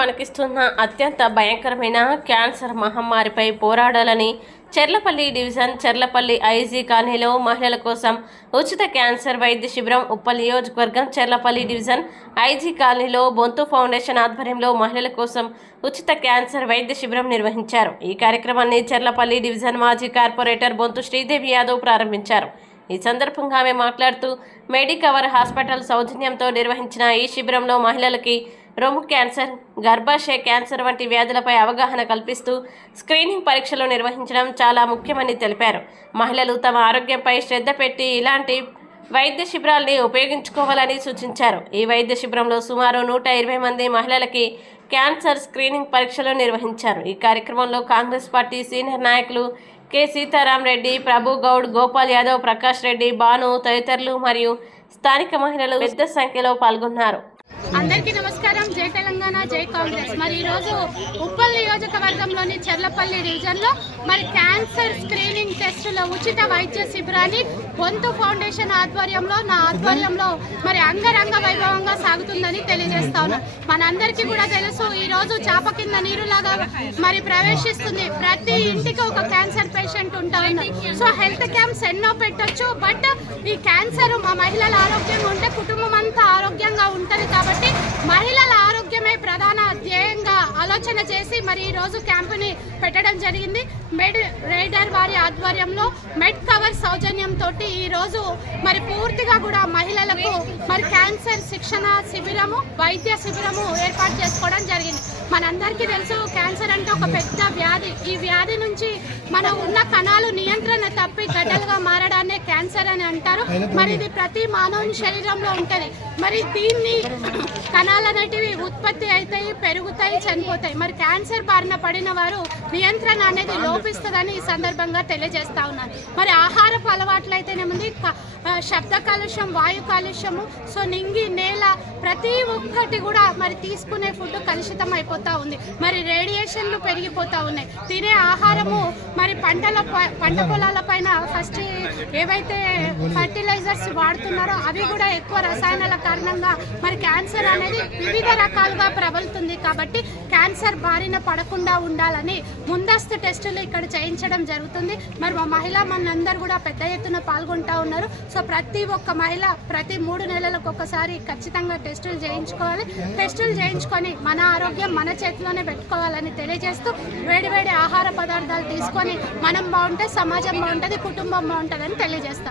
వణికిస్తున్న అత్యంత భయంకరమైన క్యాన్సర్ మహమ్మారిపై పోరాడాలని చెర్లపల్లి డివిజన్ చెర్లపల్లి ఐజీ కాలనీలో మహిళల కోసం ఉచిత క్యాన్సర్ వైద్య శిబిరం ఉప్పల్ నియోజకవర్గం చెర్లపల్లి డివిజన్ ఐజీ కాలనీలో బొంతు ఫౌండేషన్ ఆధ్వర్యంలో మహిళల కోసం ఉచిత క్యాన్సర్ వైద్య శిబిరం నిర్వహించారు. ఈ కార్యక్రమాన్ని చెర్లపల్లి డివిజన్ మాజీ కార్పొరేటర్ బొంతు శ్రీదేవి యాదవ్ ప్రారంభించారు. ఈ సందర్భంగా ఆమె మాట్లాడుతూ మెడికవర్ హాస్పిటల్ సౌజన్యంతో నిర్వహించిన ఈ శిబిరంలో మహిళలకి రొమ్ము క్యాన్సర్, గర్భాశయ క్యాన్సర్ వంటి వ్యాధులపై అవగాహన కల్పిస్తూ స్క్రీనింగ్ పరీక్షలు నిర్వహించడం చాలా ముఖ్యమని తెలిపారు. మహిళలు తమ ఆరోగ్యంపై శ్రద్ధ పెట్టి ఇలాంటి వైద్య శిబిరాల్ని ఉపయోగించుకోవాలని సూచించారు. ఈ వైద్య శిబిరంలో సుమారు 120 మంది మహిళలకి క్యాన్సర్ స్క్రీనింగ్ పరీక్షలు నిర్వహించారు. ఈ కార్యక్రమంలో కాంగ్రెస్ పార్టీ సీనియర్ నాయకులు కె సీతారాం రెడ్డి, ప్రభు గౌడ్, గోపాల్ యాదవ్, ప్రకాష్ రెడ్డి, బాను తదితరులు మరియు స్థానిక మహిళలు పెద్ద సంఖ్యలో పాల్గొన్నారు. అందరికీ నమస్కారం. జై తెలంగాణ, జై కాంగ్రెస్. మరి ఈరోజు ఉప్పల్ నియోజకవర్గంలోని చెర్లపల్లి డివిజన్లో మరి క్యాన్సర్ స్క్రీనింగ్ టెస్టుల ఉచిత వైద్య శిబిరాన్ని బొంతు ఫౌండేషన్ ఆధ్వర్యంలో నా ఆధ్వర్యంలో మరి అంగరంగ వైభవంగా సాగుతుందని తెలియజేస్తా ఉన్నాను. మనందరికీ కూడా తెలుసు, ఈరోజు చాప కింద నీరులాగా మరి ప్రవేశిస్తుంది. ప్రతి ఇంటికి ఒక క్యాన్సర్ పేషెంట్ ఉంటా ఉన్నారు. సో హెల్త్ క్యాంప్స్ ఎన్నో పెట్టొచ్చు, బట్ ఈ క్యాన్సర్ మా మహిళల ఆరోగ్యంగా ఉంటే కుటుంబం అంతా ఆరోగ్యంగా ఉంటుంది. కాబట్టి మహిళల ఆరోగ్యమే ప్రధాన ధ్యేయంగా ఆలోచన చేసి మరి ఈ రోజు క్యాంపుని పెట్టడం జరిగింది. మెడ్ రైడర్ వారి ఆధ్వర్యంలో మెడ్ కవర్ సౌజన్యంతో ఈ రోజు మరి పూర్తిగా కూడా మహిళలకు మరి క్యాన్సర్ శిక్షణ శిబిరము, వైద్య శిబిరము ఏర్పాటు చేసుకోవడం జరిగింది. మనందరికీ తెలుసు, క్యాన్సర్ అంటే ఒక పెద్ద వ్యాధి. ఈ వ్యాధి నుంచి మనం ఉన్న కణాలు నియంత్రణ తప్పి గడ్డలుగా మారడాన్ని క్యాన్సర్ అని అంటారు. మరి ఇది ప్రతి మానవుని శరీరంలో ఉంటుంది. మరి దీన్ని కణాలు అనేటివి ఉత్పత్తి అవుతాయి, పెరుగుతాయి, చనిపోతాయి. మరి క్యాన్సర్ బారిన పడిన వారు నియంత్రణ అనేది లోపిస్తుందని ఈ సందర్భంగా తెలియజేస్తా ఉన్నాను. మరి ఆహారపు అలవాట్లు అయితేనేముంది, శబ్ద కాలుష్యం, వాయు కాలుష్యము, సో నింగి, నేల ప్రతి ఒక్కటి కూడా మరి తీసుకునే ఫుడ్ కలుషితం అయిపోతూ ఉంది. మరి రేడియేషన్లు పెరిగిపోతూ ఉన్నాయి. తినే ఆహారము మరి పంట పొలాల పైన ఫస్ట్ ఏవైతే ఫర్టిలైజర్స్ వాడుతున్నారో అవి కూడా ఎక్కువ రసాయనాల కారణంగా మరి క్యాన్సర్ అనేది వివిధ రకాలుగా ప్రబలుతుంది. కాబట్టి క్యాన్సర్ బారిన పడకుండా ఉండాలని ముందస్తు టెస్టులు ఇక్కడ చేయించడం జరుగుతుంది. మరి మా మనందరూ కూడా పెద్ద ఎత్తున పాల్గొంటూ ఉన్నారు. సో ప్రతి ఒక్క మహిళ ప్రతి 3 నెలలకు ఒకసారి ఖచ్చితంగా టెస్టులు చేయించుకోవాలి. టెస్టులు చేయించుకొని మన ఆరోగ్యం మన చేతిలోనే పెట్టుకోవాలని తెలియజేస్తూ వేడివేడి ఆహార పదార్థాలు తీసుకొని మనం బాగుంటే సమాజం బాగుంటుంది, కుటుంబం బాగుంటుందని తెలియజేస్తాం.